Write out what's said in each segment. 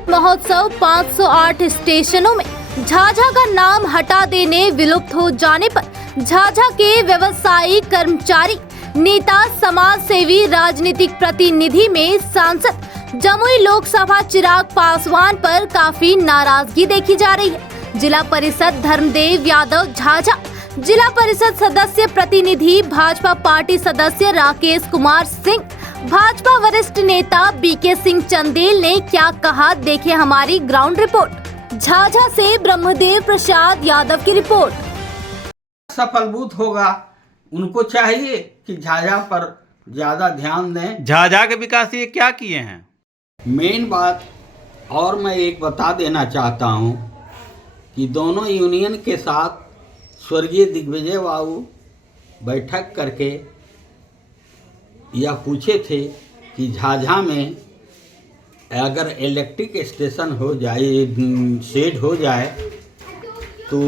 अमृत महोत्सव 508 स्टेशनों में झाझा का नाम हटा देने, विलुप्त हो जाने पर झाझा के व्यवसायी, कर्मचारी, नेता, समाज सेवी, राजनीतिक प्रतिनिधि में सांसद जमुई लोकसभा चिराग पासवान पर काफी नाराजगी देखी जा रही है। जिला परिषद धर्मदेव यादव झाझा, जिला परिषद सदस्य प्रतिनिधि भाजपा पार्टी सदस्य राकेश कुमार सिंह, भाजपा वरिष्ठ नेता बीके सिंह चंदेल ने क्या कहा, देखें हमारी ग्राउंड रिपोर्ट। झाझा से ब्रह्मदेव प्रसाद यादव की रिपोर्ट। सफलबूत होगा, उनको चाहिए कि झाझा पर ज्यादा ध्यान दें। झाझा के विकास ये क्या किए हैं? मेन बात और मैं एक बता देना चाहता हूं कि दोनों यूनियन के साथ स्वर्गीय दिग्विजय बाबू बैठक करके यह पूछे थे कि झाझा में अगर इलेक्ट्रिक स्टेशन हो जाए, शेड हो जाए तो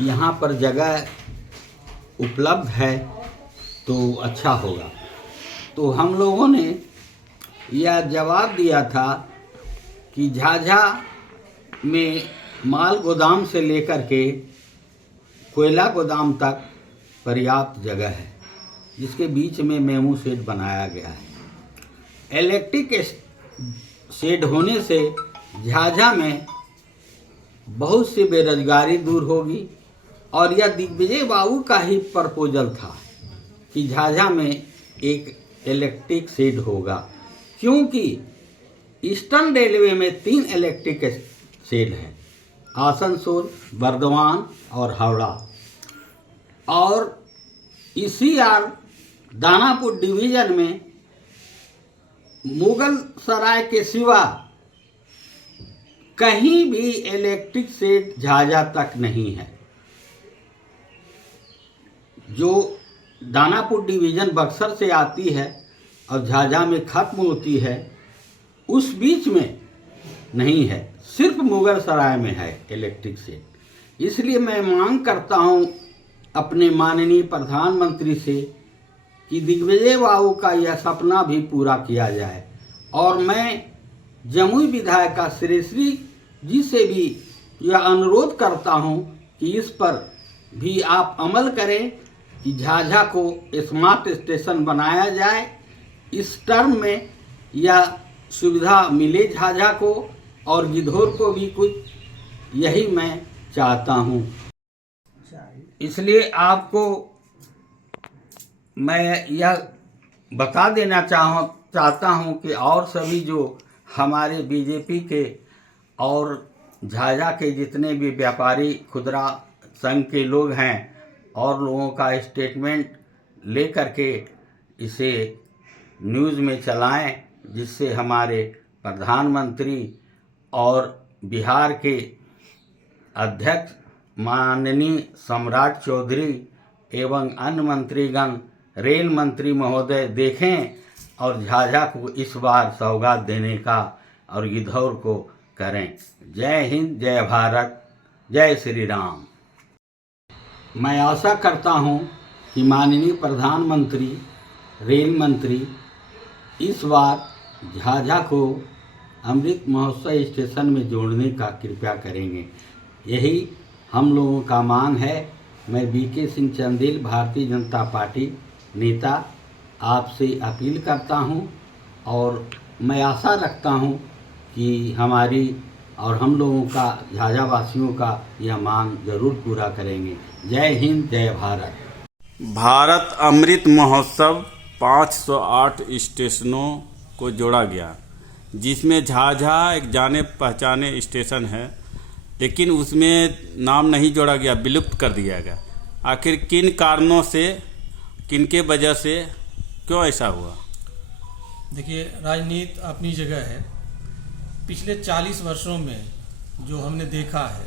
यहाँ पर जगह उपलब्ध है तो अच्छा होगा। तो हम लोगों ने यह जवाब दिया था कि झाझा में माल गोदाम से लेकर के कोयला गोदाम तक पर्याप्त जगह है, जिसके बीच में मेमू शेड बनाया गया है। इलेक्ट्रिक शेड होने से झाझा में बहुत सी बेरोजगारी दूर होगी और यह दिग्विजय बाबू का ही प्रपोजल था कि झाझा में एक इलेक्ट्रिक शेड होगा, क्योंकि ईस्टर्न रेलवे में 3 इलेक्ट्रिक शेड हैं, आसनसोल, बर्दवान और हावड़ा। और ECR दानापुर डिवीजन में मुगल सराय के सिवा कहीं भी इलेक्ट्रिक शेड झाझा तक नहीं है। जो दानापुर डिवीजन बक्सर से आती है और झाझा में खत्म होती है, उस बीच में नहीं है, सिर्फ मुगल सराय में है इलेक्ट्रिक शेड। इसलिए मैं मांग करता हूं अपने माननीय प्रधानमंत्री से कि दिग्विजय बाबू का यह सपना भी पूरा किया जाए। और मैं जमुई विधायिका श्रेयश्री जी से भी यह अनुरोध करता हूं कि इस पर भी आप अमल करें कि झाझा को स्मार्ट स्टेशन बनाया जाए। इस टर्म में यह सुविधा मिले झाझा को और गिद्धौर को भी कुछ, यही मैं चाहता हूं। इसलिए आपको मैं यह बता देना चाहता हूं कि और सभी जो हमारे बीजेपी के और झाझा के जितने भी व्यापारी खुदरा संघ के लोग हैं और लोगों का स्टेटमेंट ले करके इसे न्यूज़ में चलाएं, जिससे हमारे प्रधानमंत्री और बिहार के अध्यक्ष माननीय सम्राट चौधरी एवं अन्य मंत्रीगण, रेल मंत्री महोदय देखें और झाझा को इस बार सौगात देने का और गिद्धौर को करें। जय हिंद, जय भारत, जय श्री राम। मैं आशा करता हूं कि माननीय प्रधानमंत्री, रेल मंत्री इस बार झाझा को अमृत महोत्सव स्टेशन में जोड़ने का कृपया करेंगे। यही हम लोगों का मांग है। मैं बीके सिंह चंदेल, भारतीय जनता पार्टी नेता, आपसे अपील करता हूं और मैं आशा रखता हूं कि हमारी और हम लोगों का, झाझा वासियों का यह मांग जरूर पूरा करेंगे। जय हिंद, जय भारत। भारत अमृत महोत्सव 508 स्टेशनों को जोड़ा गया, जिसमें झाझा एक जाने पहचाने स्टेशन है, लेकिन उसमें नाम नहीं जोड़ा गया, विलुप्त कर दिया गया। आखिर किन कारणों से, किनके वजह से, क्यों ऐसा हुआ? देखिए, राजनीति अपनी जगह है। पिछले 40 वर्षों में जो हमने देखा है,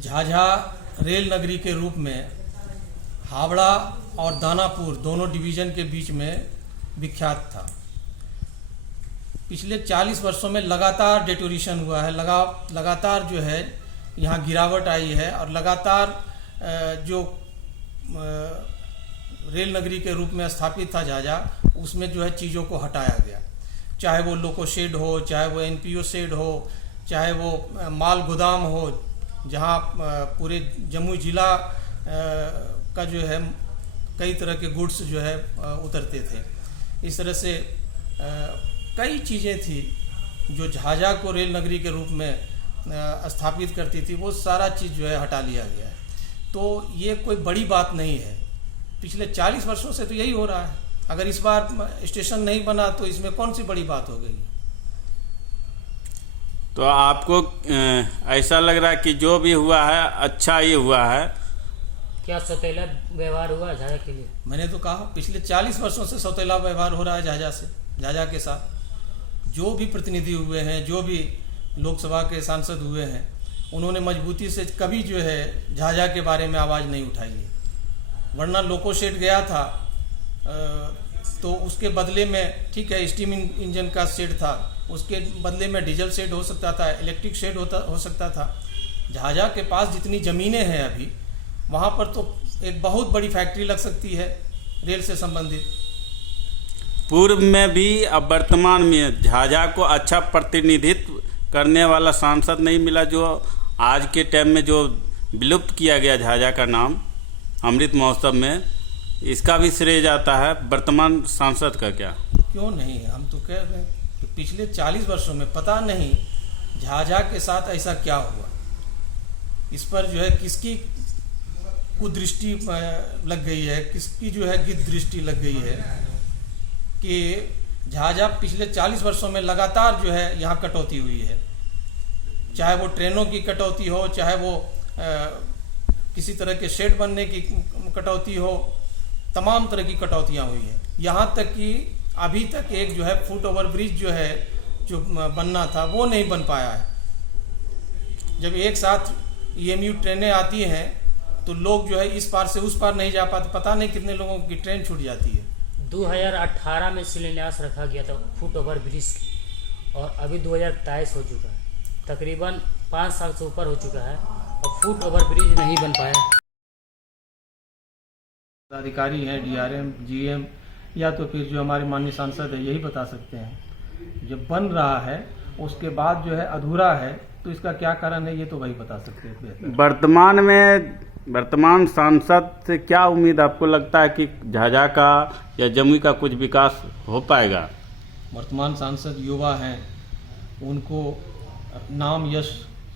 झाझा रेल नगरी के रूप में हावड़ा और दानापुर दोनों डिवीजन के बीच में विख्यात था। पिछले 40 वर्षों में लगातार डेटोरेशन हुआ है, लगातार जो है यहाँ गिरावट आई है और लगातार जो रेल नगरी के रूप में स्थापित था झाझा, उसमें जो है चीज़ों को हटाया गया। चाहे वो लोको शेड हो, चाहे वो एनपीओ शेड हो, चाहे वो माल गोदाम हो, जहाँ पूरे जमुई जिला का जो है कई तरह के गुड्स जो है उतरते थे। इस तरह से कई चीज़ें थी जो झाझा को रेल नगरी के रूप में स्थापित करती थी, वो सारा चीज़ जो है हटा लिया गया है। तो ये कोई बड़ी बात नहीं है, पिछले 40 वर्षों से तो यही हो रहा है। अगर इस बार स्टेशन नहीं बना तो इसमें कौन सी बड़ी बात हो गई। तो आपको ऐसा लग रहा है कि जो भी हुआ है अच्छा ही हुआ है? क्या सौतेला व्यवहार हुआ झाझा के लिए? मैंने तो कहा पिछले 40 वर्षों से सौतेला व्यवहार हो रहा है झाझा के साथ। जो भी प्रतिनिधि हुए हैं, जो भी लोकसभा के सांसद हुए हैं, उन्होंने मजबूती से कभी जो है झाझा के बारे में आवाज़ नहीं उठाई है। वरना लोको शेड गया था तो उसके बदले में, ठीक है, स्टीम इंजन का शेड था, उसके बदले में डीजल शेड हो सकता था, इलेक्ट्रिक शेड हो सकता था। झाझा के पास जितनी ज़मीनें हैं अभी, वहाँ पर तो एक बहुत बड़ी फैक्ट्री लग सकती है रेल से संबंधित। पूर्व में भी अब वर्तमान में झाझा को अच्छा प्रतिनिधित्व करने वाला सांसद नहीं मिला, जो आज के टाइम में जो विलुप्त किया गया झाझा का नाम अमृत महोत्सव में, इसका भी श्रेय जाता है वर्तमान सांसद का क्या? क्यों नहीं, हम तो कह रहे हैं कि पिछले 40 वर्षों में पता नहीं झाझा के साथ ऐसा क्या हुआ। इस पर जो है किसकी कुदृष्टि लग गई है, किसकी जो है गिद्ध दृष्टि लग गई है कि झाझा पिछले 40 वर्षों में लगातार जो है यहाँ कटौती हुई है। चाहे वो ट्रेनों की कटौती हो, चाहे वो किसी तरह के शेड बनने की कटौती हो, तमाम तरह की कटौतियाँ हुई हैं। यहाँ तक कि अभी तक एक जो है फुट ओवर ब्रिज जो है जो बनना था वो नहीं बन पाया है। जब एक साथ EMU ट्रेनें आती हैं तो लोग जो है इस पार से उस पार नहीं जा पाते, पता नहीं कितने लोगों की ट्रेन छूट जाती है। 2018 में शिलान्यास रखा गया था फुट ओवर ब्रिज की, और अभी 2023 हो चुका है, तकरीबन 5 साल से ऊपर हो चुका है और फुट ओवर ब्रिज नहीं बन पाया। अधिकारी हैं, DRM, GM या तो फिर जो हमारे माननीय सांसद है यही बता सकते हैं। जब बन रहा है उसके बाद जो है अधूरा है, तो इसका क्या कारण है ये तो वही बता सकते हैं। वर्तमान सांसद से क्या उम्मीद आपको लगता है कि झाझा का या जमुई का कुछ विकास हो पाएगा? वर्तमान सांसद युवा हैं, उनको नाम यश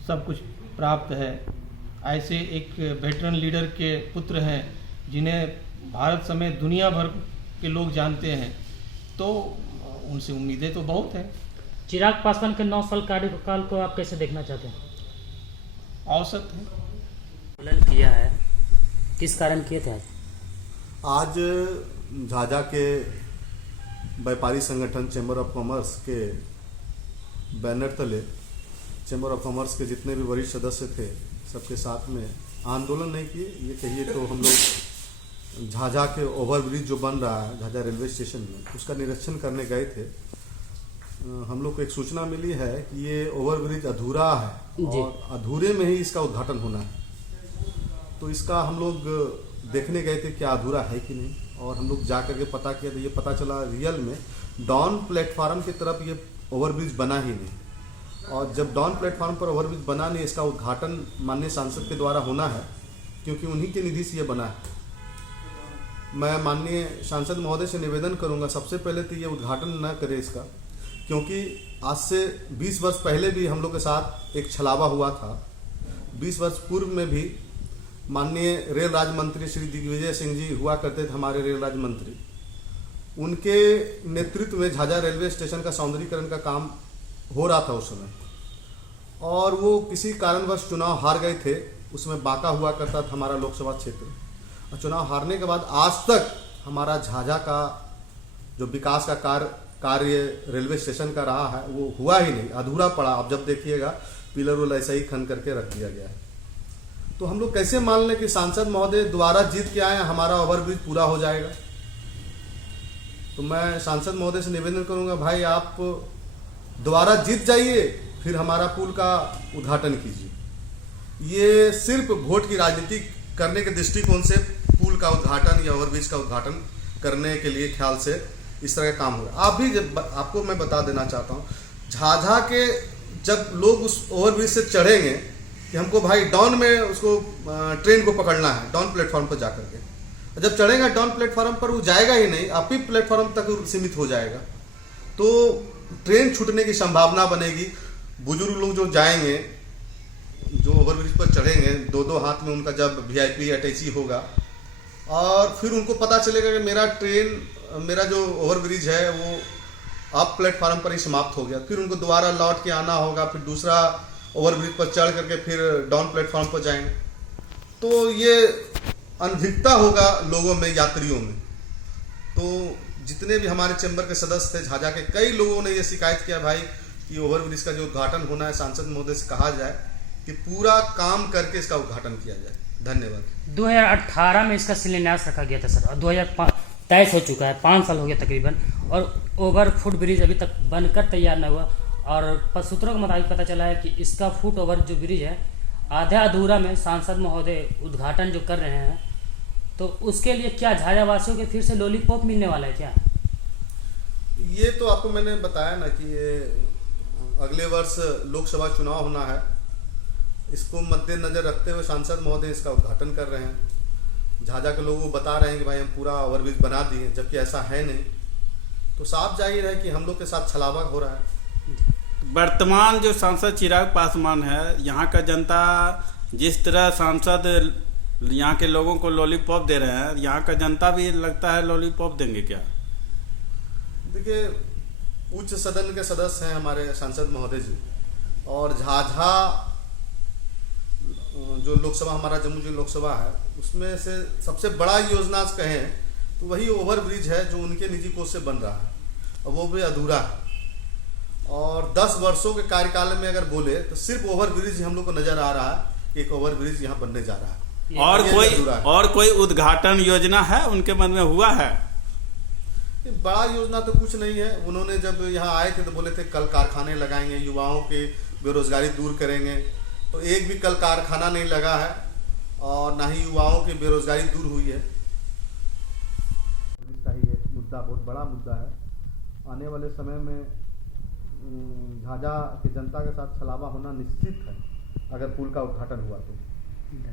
सब कुछ प्राप्त है। ऐसे एक वेटरन लीडर के पुत्र हैं जिन्हें भारत समेत दुनिया भर के लोग जानते हैं, तो उनसे उम्मीदें तो बहुत हैं। चिराग पासवान के 9 साल कार्यकाल को आप कैसे देखना चाहते हैं? औसत है। आंदोलन किया है, किस कारण किए थे? आज झाझा के व्यापारी संगठन चैम्बर ऑफ कॉमर्स के बैनर तले चैम्बर ऑफ कॉमर्स के जितने भी वरिष्ठ सदस्य थे सबके साथ में आंदोलन नहीं किए, ये कहिए तो हम लोग झाझा के ओवरब्रिज जो बन रहा है झाझा रेलवे स्टेशन में, उसका निरीक्षण करने गए थे। हम लोग को एक सूचना मिली है कि ये ओवरब्रिज अधूरा है और अधूरे में ही इसका उद्घाटन होना है। तो इसका हम लोग देखने गए थे क्या अधूरा है कि नहीं, और हम लोग जा करके पता किया तो ये पता चला रियल में डॉन प्लेटफार्म की तरफ ये ओवरब्रिज बना ही नहीं। और जब डॉन प्लेटफार्म पर ओवरब्रिज बना नहीं, इसका उद्घाटन माननीय सांसद के द्वारा होना है, क्योंकि उन्हीं के निधि से ये बना है। मैं माननीय सांसद महोदय से निवेदन करूंगा सबसे पहले तो ये उद्घाटन न करे इसका, क्योंकि आज से 20 वर्ष पहले भी हम लोग के साथ एक छलावा हुआ था। 20 वर्ष पूर्व में भी माननीय रेल राज्य मंत्री श्री दिग्विजय सिंह जी हुआ करते थे हमारे रेल राज्य मंत्री। उनके नेतृत्व में झाझा रेलवे स्टेशन का सौंदर्यीकरण का काम हो रहा था उस समय, और वो किसी कारणवश चुनाव हार गए थे। उसमें बांका हुआ करता था हमारा लोकसभा क्षेत्र, और चुनाव हारने के बाद आज तक हमारा झाझा का जो विकास का कार्य रेलवे स्टेशन का रहा है वो हुआ ही नहीं, अधूरा पड़ा। अब जब देखिएगा पिलर वुल ऐसा ही खन करके रख दिया गया है। तो हम लोग कैसे मान लें कि सांसद महोदय दोबारा जीत के आए, हमारा ओवरब्रिज पूरा हो जाएगा? तो मैं सांसद महोदय से निवेदन करूंगा, भाई आप दोबारा जीत जाइए, फिर हमारा पुल का उद्घाटन कीजिए। ये सिर्फ वोट की राजनीति करने के दृष्टिकोण से पुल का उद्घाटन या ओवरब्रिज का उद्घाटन करने के लिए ख्याल से इस तरह का काम हो रहा है। आप भी आपको मैं बता देना चाहता हूँ, झाझा के जब लोग उस ओवरब्रिज से चढ़ेंगे कि हमको भाई डाउन में उसको ट्रेन को पकड़ना है, डाउन प्लेटफॉर्म पर जाकर के, जब चढ़ेगा डाउन प्लेटफॉर्म पर वो जाएगा ही नहीं, अप ही प्लेटफॉर्म तक सीमित हो जाएगा, तो ट्रेन छूटने की संभावना बनेगी। बुजुर्ग लोग जो जाएंगे, जो ओवरब्रिज पर चढ़ेंगे, दो हाथ में उनका जब VIP अटैची होगा और फिर उनको पता चलेगा कि मेरा जो ओवरब्रिज है वो अप प्लेटफॉर्म पर ही समाप्त हो गया, फिर उनको दोबारा लौट के आना होगा, फिर दूसरा ओवरब्रिज पर चढ़ करके फिर डाउन प्लेटफॉर्म पर जाएंगे। तो ये अनभिज्ञता होगा लोगों में, यात्रियों में। तो जितने भी हमारे चैम्बर के सदस्य थे झाझा के, कई लोगों ने ये शिकायत किया भाई कि ओवरब्रिज का जो उद्घाटन होना है, सांसद महोदय से कहा जाए कि पूरा काम करके इसका उद्घाटन किया जाए। धन्यवाद। 2018 में इसका शिलान्यास रखा गया था सर, और 2023 हो चुका है, 5 साल हो गया तकरीबन, और ओवर फुट ब्रिज अभी तक बनकर तैयार न हुआ। और सूत्रों के मुताबिक पता चला है कि इसका फुट ओवर जो ब्रिज है आधा अधूरा में सांसद महोदय उद्घाटन जो कर रहे हैं, तो उसके लिए क्या झाझा वासियों के फिर से लॉलीपॉप मिलने वाला है क्या? ये तो आपको मैंने बताया ना कि ये अगले वर्ष लोकसभा चुनाव होना है, इसको मद्देनजर रखते हुए सांसद महोदय इसका उद्घाटन कर रहे हैं। झाझा के लोगों को बता रहे हैं कि भाई हम पूरा ओवरब्रिज बना दिए, जबकि ऐसा है नहीं। तो साफ जाहिर है कि हम लोग के साथ छलावा हो रहा है। वर्तमान जो सांसद चिराग पासवान है, यहाँ का जनता जिस तरह सांसद यहाँ के लोगों को लॉलीपॉप दे रहे हैं, यहाँ का जनता भी लगता है लॉलीपॉप देंगे क्या? देखिए, उच्च सदन के सदस्य हैं हमारे सांसद महोदय जी, और झाझा जो लोकसभा, हमारा जम्मू जो लोकसभा है, उसमें से सबसे बड़ा योजना कहें तो वही ओवरब्रिज है जो उनके निजी कोष से बन रहा है, और वो भी अधूरा है। और 10 वर्षों के कार्यकाल में अगर बोले तो सिर्फ ओवरब्रिज हम लोग को नजर आ रहा है कि एक ओवरब्रिज यहाँ बनने जा रहा है। और कोई उद्घाटन योजना है उनके मन में हुआ है? बड़ा योजना तो कुछ नहीं है। उन्होंने जब यहाँ आए थे तो बोले थे कल कारखाने लगाएंगे, युवाओं की बेरोजगारी दूर करेंगे, तो एक भी कल कारखाना नहीं लगा है और ना ही युवाओं की बेरोजगारी दूर हुई है। इसका ही एक मुद्दा, बहुत बड़ा मुद्दा है। आने वाले समय में झाझा की जनता के साथ छलावा होना निश्चित है अगर पुल का उद्घाटन हुआ तो।